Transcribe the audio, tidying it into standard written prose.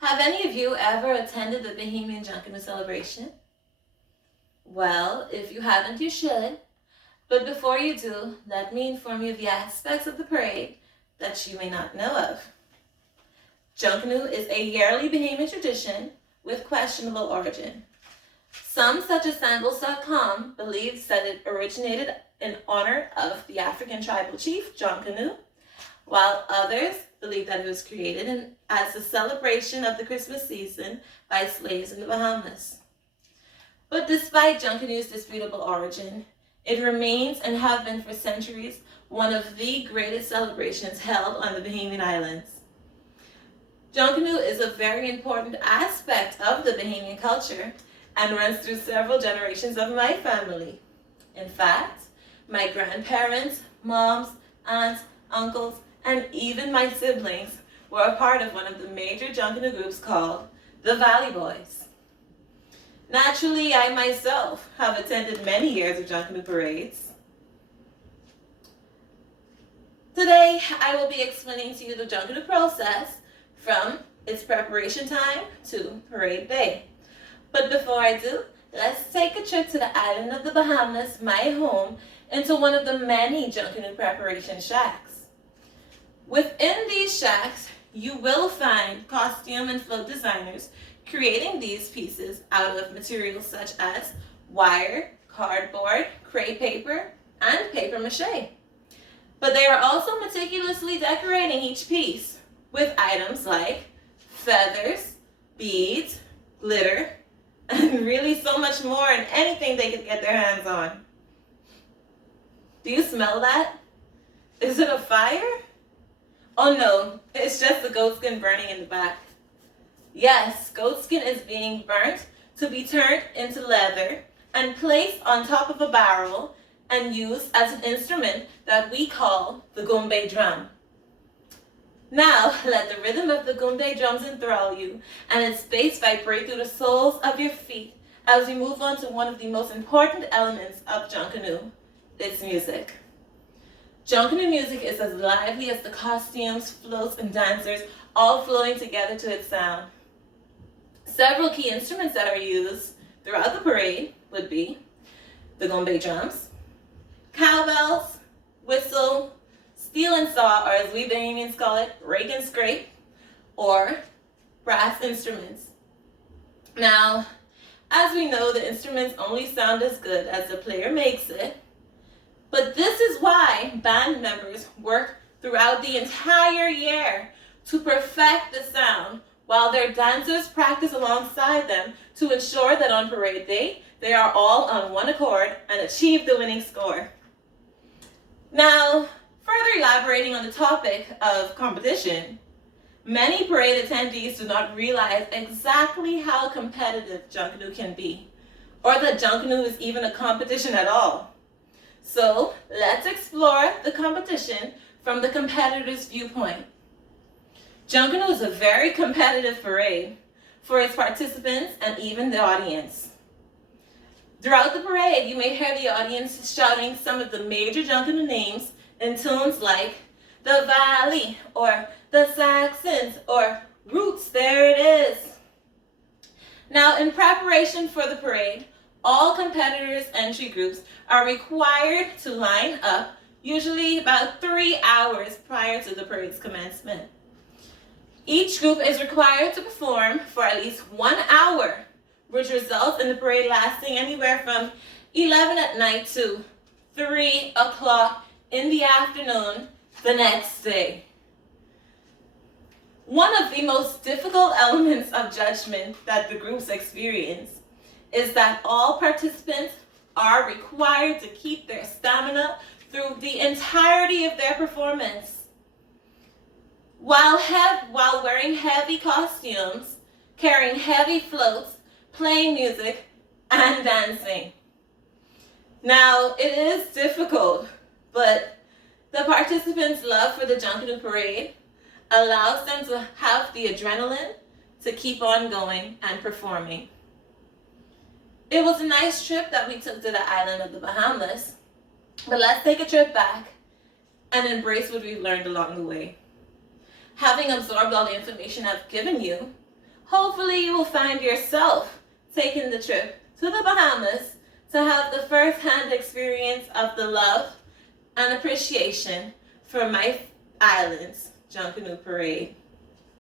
Have any of you ever attended the Bahamian Junkanoo celebration? Well, if you haven't, you should. But before you do, let me inform you of the aspects of the parade that you may not know of. Junkanoo is a yearly Bahamian tradition with questionable origin. Some, such as Sandals.com, believes that it originated in honor of the African tribal chief, Junkanoo, while others believe that it was created as a celebration of the Christmas season by slaves in the Bahamas. But despite Junkanoo's disputable origin, it remains and have been for centuries one of the greatest celebrations held on the Bahamian Islands. Junkanoo is a very important aspect of the Bahamian culture and runs through several generations of my family. In fact, my grandparents, moms, aunts, uncles, and even my siblings were a part of one of the major Junkanoo groups called the Valley Boys. Naturally, I myself have attended many years of Junkanoo parades. Today, I will be explaining to you the Junkanoo process from its preparation time to parade day. But before I do, let's take a trip to the island of the Bahamas, my home, into one of the many Junkanoo preparation shacks. Within these shacks, you will find costume and float designers creating these pieces out of materials such as wire, cardboard, crepe paper, and paper mache. But they are also meticulously decorating each piece with items like feathers, beads, glitter, and really so much more, and anything they could get their hands on. Do you smell that? Is it a fire? Oh no, it's just the goat skin burning in the back. Yes, goat skin is being burnt to be turned into leather and placed on top of a barrel and used as an instrument that we call the gumbe drum. Now, let the rhythm of the gumbe drums enthrall you and its bass vibrate through the soles of your feet as we move on to one of the most important elements of Junkanoo, its music. Junkanoo music is as lively as the costumes, floats, and dancers all flowing together to its sound. Several key instruments that are used throughout the parade would be the gumbe drums, cowbells, whistle, steel and saw, or as we Bahamians call it, rake and scrape, or brass instruments. Now, as we know, the instruments only sound as good as the player makes it, but this is why band members work throughout the entire year to perfect the sound while their dancers practice alongside them to ensure that on parade day, they are all on one accord and achieve the winning score. Now, further elaborating on the topic of competition, many parade attendees do not realize exactly how competitive Junkanoo can be, or that Junkanoo is even a competition at all. So, let's explore the competition from the competitor's viewpoint. Junkanoo is a very competitive parade for its participants and even the audience. Throughout the parade, you may hear the audience shouting some of the major Junkanoo names in tunes like the Valley, or the Saxons, or Roots, there it is. Now, in preparation for the parade, all competitors' entry groups are required to line up usually about 3 hours prior to the parade's commencement. Each group is required to perform for at least 1 hour, which results in the parade lasting anywhere from 11 at night to 3 o'clock in the afternoon the next day. One of the most difficult elements of judgment that the groups experience is that all participants are required to keep their stamina through the entirety of their performance while wearing heavy costumes, carrying heavy floats, playing music, and dancing. Now, it is difficult, but the participants' love for the Junkanoo parade allows them to have the adrenaline to keep on going and performing. It was a nice trip that we took to the island of the Bahamas, but let's take a trip back and embrace what we've learned along the way. Having absorbed all the information I've given you, Hopefully you will find yourself taking the trip to the Bahamas to have the first-hand experience of the love and appreciation for my island's Junkanoo Parade.